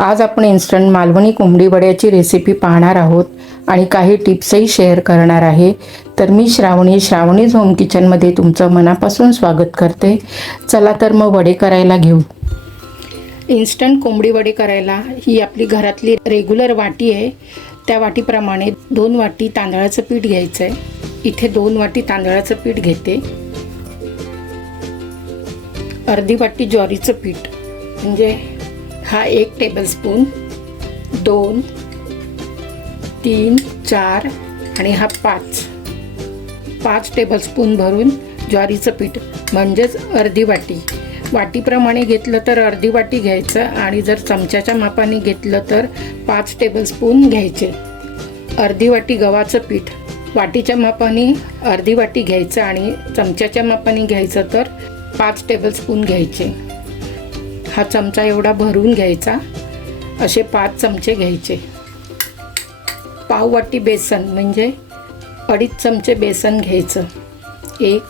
आज आपण इन्स्टंट मालवणी कोंबडी वड्याची रेसिपी पाहणार आहोत आणि काही टिप्सही शेअर करणार आहे. तर मी श्रावणी श्रावणीज होम किचनमध्ये तुमचं मनापासून स्वागत करते. चला तर मग वडे करायला घेऊ. इन्स्टंट कोंबडी वडे करायला ही आपली घरातली रेग्युलर वाटी आहे. त्या वाटीप्रमाणे दोन वाटी तांदळाचं पीठ घ्यायचं आहे इथे दोन वाटी तांदळाचं पीठ घेते. अर्धी वाटी ज्वारीचं पीठ म्हणजे हा एक टेबलस्पून दोन तीन चार आणि हा पाच. पाच टेबलस्पून भरून ज्वारीचं पीठ म्हणजेच अर्धी वाटी. वाटीप्रमाणे घेतलं तर अर्धी वाटी घ्यायचं आणि जर चमच्याच्या मापाने घेतलं तर पाच टेबलस्पून घ्यायचे. अर्धी वाटी गव्हाचं पीठ वाटीच्या मापाने अर्धी वाटी घ्यायचं आणि चमच्याच्या मापाने घ्यायचं तर पाच टेबलस्पून घ्यायचे. हा चमचा एवढा भरून घ्यायचा. असे पाच चमचे घ्यायचे. पाव वाटी बेसन म्हणजे अडीच चमचे बेसन घ्यायचं. एक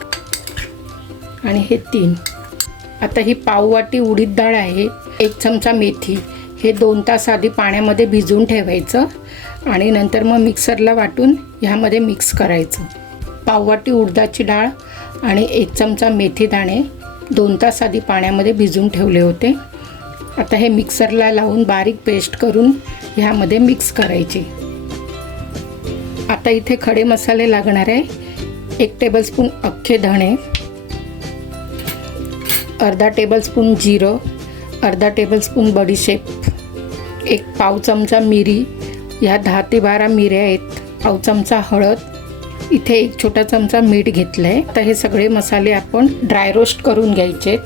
आणि हे तीन. आता ही पाव वाटी उडीद डाळ आहे. एक चमचा मेथी. हे दोन तास आधी पाण्यामध्ये भिजवून ठेवायचं आणि नंतर मग मिक्सरला वाटून ह्यामध्ये मिक्स करायचं. पाववाटी उडदाची डाळ आणि एक चमचा मेथी दाणे दोन तास आधी पाण्यामध्ये भिजवून ठेवले होते. आता हे मिक्सरला लावून बारीक पेस्ट करून ह्यामध्ये मिक्स करायची. आता इथे खडे मसाले लागणार आहे. एक टेबलस्पून अख्खे धणे. अर्धा टेबलस्पून जिरं. अर्धा टेबलस्पून बडीशेप. एक पाव चमचा मिरी. ह्या दहा ते बारा मिऱ्या आहेत. पाव चमचा हळद. इथे एक छोटा चमचा मीठ घेतलं आहे तर हे सगळे मसाले आपण ड्राय रोस्ट करून घ्यायचे.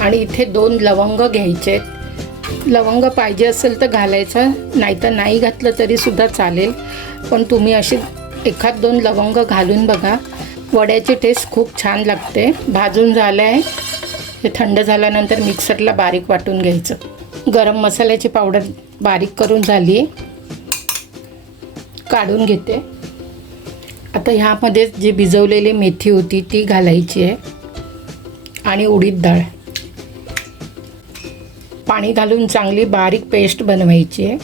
आणि इथे दोन लवंग घ्यायचे. लवंग पाहिजे असेल तर घालायचं नाहीतर नाही घातलं तरी सुद्धा चालेल. पण तुम्ही असे एखाद दोन लवंग घालून बघा. वड्याची टेस्ट खूप छान लागते. भाजून झालं आहे हे थंड झाल्यानंतर मिक्सरला बारीक वाटून घ्यायचं. गरम मसाल्याची पावडर बारीक करून झाली. काढून घेते. आता ह्यामध्ये जी भिजवलेली मेथी होती ती घालायची आहे. आणि उडीद डाळ. पाणी घालून चांगली बारीक पेस्ट बनवायची आहे.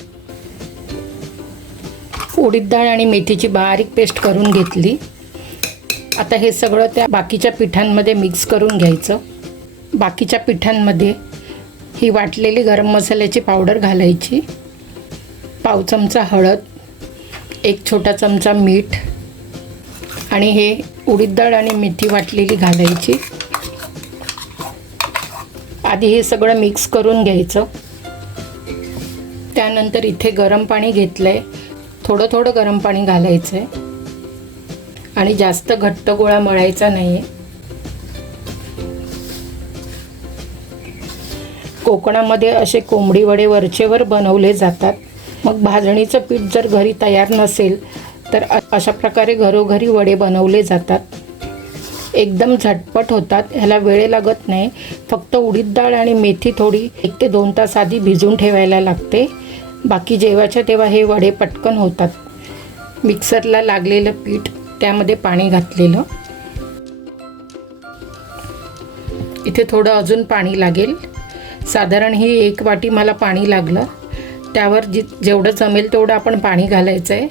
उडीद डाळ आणि मेथीची बारीक पेस्ट करून घेतली. आता हे सगळं त्या बाकीच्या पिठांमध्ये मिक्स करून घ्यायचं. बाकीच्या पिठांमध्ये ही वाटलेली गरम मसाल्याची पावडर घालायची. पाव चमचा हळद एक छोटा चमचा मीठ आणि हे उडीद डाळ आणि मेथी वाटलेली घालायची. आधी हे सगळं मिक्स करून घ्यायचं. त्यानंतर इथे गरम पाणी घेतलं आहे थोडं थोडं गरम पाणी घालायचं आहे आणि जास्त घट्ट गोळा मळायचा नाही आहे कोकणामध्ये असे कोंबडी वडे वरचेवर बनवले जातात. मग भाजणीचं पीठ जर घरी तयार नसेल तर अशा प्रकारे घरोघरी वडे बनवले जातात. एकदम झटपट होतात. ह्याला वेळ लागत नाही. फक्त उडीद डाळ आणि मेथी थोडी एक ते दोन तास आधी भिजून ठेवायला लागते. बाकी जेवाच्या तेव्हा हे वडे पटकन होतात. मिक्सरला लागलेलं पीठ त्यामध्ये पाणी घातलेलं. इथे थोडं अजून पाणी लागेल. साधारण ही एक वाटी मला पाणी लागलं. त्यावर जि जेवढं जमेल तेवढं आपण पाणी घालायचं आहे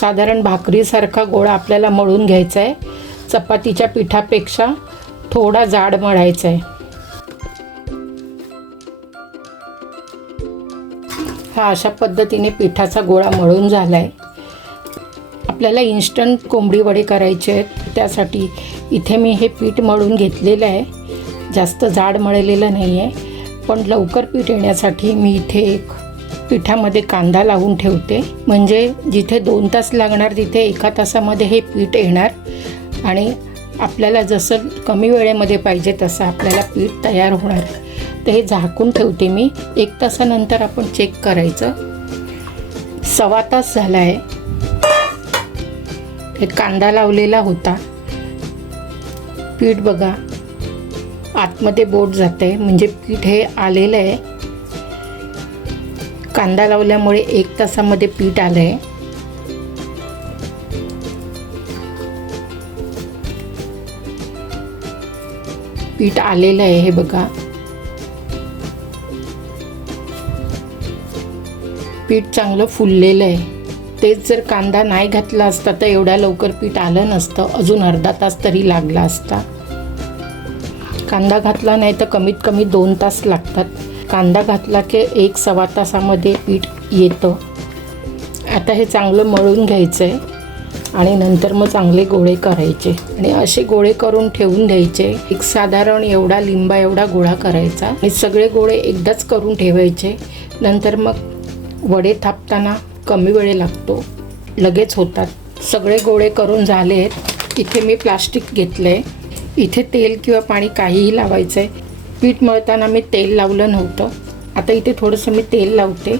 साधारण भाकरीसारखा गोळा आपल्याला मळून घ्यायचा आहे चपातीच्या पिठापेक्षा थोडा जाड मळायचा आहे हा अशा पद्धतीने पिठाचा गोळा मळून झाला आहे आपल्याला इन्स्टंट कोंबडी वडे करायचे आहेत त्यासाठी इथे मी हे पीठ मळून घेतलेलं आहे. जास्त जाड मळलेलं नाही आहे पण लवकर पीठ येण्यासाठी मी इथे एक पिठामध्ये कांदा लावून ठेवते. म्हणजे जिथे दोन तास लागणार तिथे एका तासामध्ये हे पीठ येणार. आणि आपल्याला जसं कमी वेळेमध्ये पाहिजे तसं आपल्याला पीठ तयार होणार. तर हे झाकून ठेवते मी. एक तासानंतर आपण चेक करायचं. सव्वा तास झाला आहे हे कांदा लावलेला होता. पीठ बघा. आतमध्ये बोट जात आहे म्हणजे पीठ हे आलेलं आहे. कांदा लावल्यामुळे एक तासामध्ये पीठ आलं आहे पीठ आलेलं आहे हे बघा. पीठ चांगलं फुललेलं आहे. तेच जर कांदा नाही घातला असता तर एवढ्या लवकर पीठ आलं नसतं. अजून अर्धा तास तरी लागला असता. कांदा घातला नाही तर कमीत कमी दोन तास लागतात. कांदा घातला की एक सव्वा तासामध्ये पीठ येतं. आता हे चांगलं मळून घ्यायचं आहे आणि नंतर मग चांगले गोळे करायचे. आणि असे गोळे करून ठेवून द्यायचे. एक साधारण एवढा लिंबा एवढा गोळा करायचा. आणि सगळे गोळे एकदाच करून ठेवायचे. नंतर मग वडे थापताना कमी वेळ लागतो. लगेच होतात. सगळे गोळे करून झाले आहेत इथे मी प्लास्टिक घेतलं आहे इथे तेल किंवा पाणी काहीही लावायचं आहे पीठ मळताना मी तेल लावलं नव्हतं. आता इथे थोडंसं मी तेल लावते.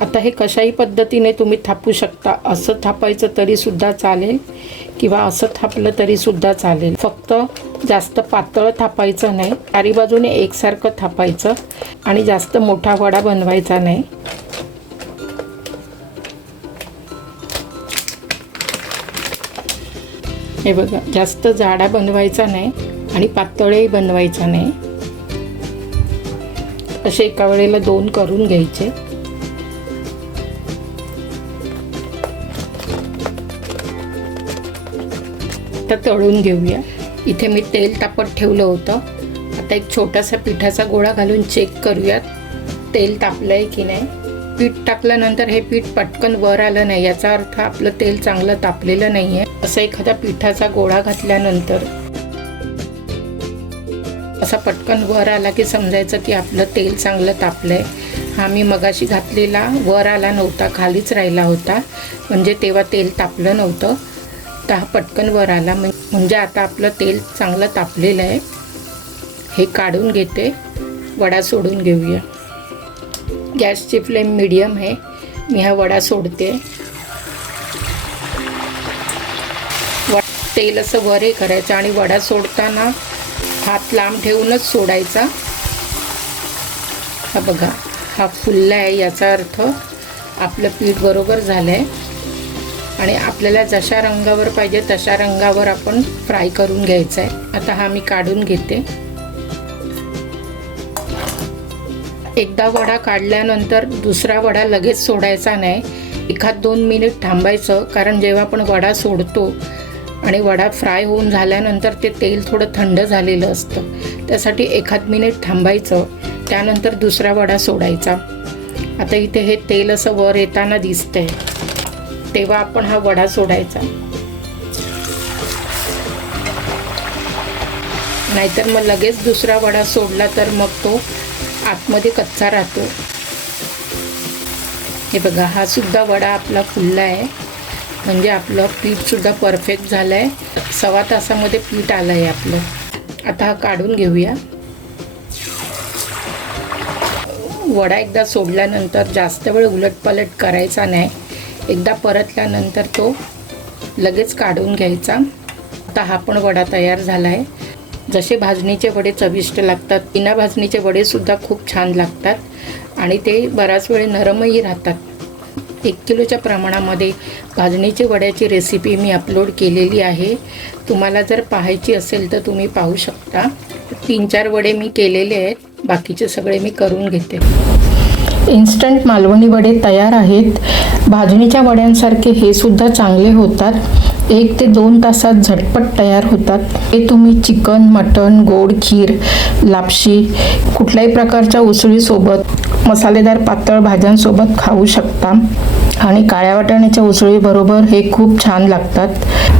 आता हे कशाही पद्धतीने तुम्ही थापू शकता. असं थापायचं तरीसुद्धा चालेल किंवा असं थापलं तरीसुद्धा चालेल. फक्त जास्त पातळ थापायचं नाही. चारी बाजूने एकसारखं थापायचं आणि जास्त मोठा वडा बनवायचा नाही. हे बघा जास्त जाडा बनवायचा नाही आणि पातळही बनवायचा नाही. असे एका वेळेला दोन करून घ्यायचे. आता तळून घेऊया. इथे मी तेल तापत ठेवलं होतं. आता एक छोटासा पिठाचा गोळा घालून चेक करूयात तेल तापलं आहे की नाही. पीठ टाकल्यानंतर हे पीठ पटकन वर आलं नाही. याचा अर्थ आपलं तेल चांगलं तापलेलं नाही आहे असं एखादा पिठाचा गोळा घातल्यानंतर असा पटकन वर आला की समजायचं की आपलं तेल चांगलं तापलं आहे हा मी मगाशी घातलेला वर आला नव्हता खालीच राहिला होता. म्हणजे तेव्हा तेल तापलं नव्हतं. तर हा पटकन वर आला. म्हणजे आता आपलं तेल चांगलं तापलेलं आहे. हे काढून घेते. वडा सोडून घेऊया. गॅसची फ्लेम मिडियम आहे. मी हा वडा सोडते. तेल असं वरे करायचं आणि वडा सोडताना हात लांब ठेवूनच सोडायचा. हा बघा हा फुलला आहे याचा अर्थ आपलं पीठ बरोबर झालं आहे आणि आपल्याला जशा रंगावर पाहिजे तशा रंगावर आपण फ्राय करून घ्यायचा आहे आता हा मी काढून घेते. एकदा वडा काढल्यानंतर दुसरा वडा लगेच सोडायचा नाही. एखाद दोन मिनिट थांबायचं कारण जेव्हा आपण वडा सोडतो आणि वडा फ्राय होऊन झाल्यानंतर ते तेल थोडं थंड झालेलं असतं. त्यासाठी एखाद मिनिट थांबायचं त्यानंतर दुसरा वडा सोडायचा. आता इथे हे तेल असं वर येताना दिसतंय. तेव्हा आपण हा वडा सोडायचा. नाहीतर मग लगेच दुसरा वडा सोडला तर मग तो आतमध्ये कच्चा राहतो. हे बघा हा सुद्धा वडा आपला फुलला आहे. म्हणजे आपलं पीठसुद्धा परफेक्ट झालं आहे सव्वा तासामध्ये पीठ आलं आहे आपलं. आता हा काढून घेऊया. वडा एकदा सोडल्यानंतर जास्त वेळ उलटपालट करायचा नाही. एकदा परतल्यानंतर तो लगेच काढून घ्यायचा. आता हा पण वडा तयार झाला आहे जसे भाजणीचे वडे चविष्ट लागतात बिना भाजणीचे वडेसुद्धा खूप छान लागतात आणि ते बराच वेळ नरमही राहतात. एक किलोच्या प्रमाणामध्ये भाजणीचे वड्याची रेसिपी मी अपलोड केलेली आहे. तुम्हाला जर पाहायची असेल तर तुम्ही पाहू शकता. तीन चार वडे मी केलेले आहेत. बाकीचे सगळे मी करून घेते. इन्स्टंट मालवणी वडे तयार आहेत. भाजणीच्या वड्यांसारखे हे सुद्धा चांगले होतात. एक ते दोन तासात झटपट तयार होतात. हे तुम्ही चिकन मटन गोड खीर लापशी कुठल्याही प्रकारच्या उसळीसोबत मसालेदार पातळ भाज्यांसोबत खाऊ शकता. आणि काळ्या वाटाण्याच्या उसळीबरोबर हे खूप छान लागतात.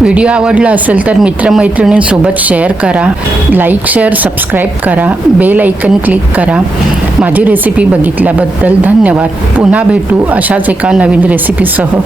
व्हिडिओ आवडला असेल तर मित्रमैत्रिणींसोबत शेअर करा. लाईक शेअर सबस्क्राईब करा. बेल ऐकन क्लिक करा. माझी रेसिपी बघितल्याबद्दल धन्यवाद. पुन्हा भेटू अशाच एका नवीन रेसिपीसह.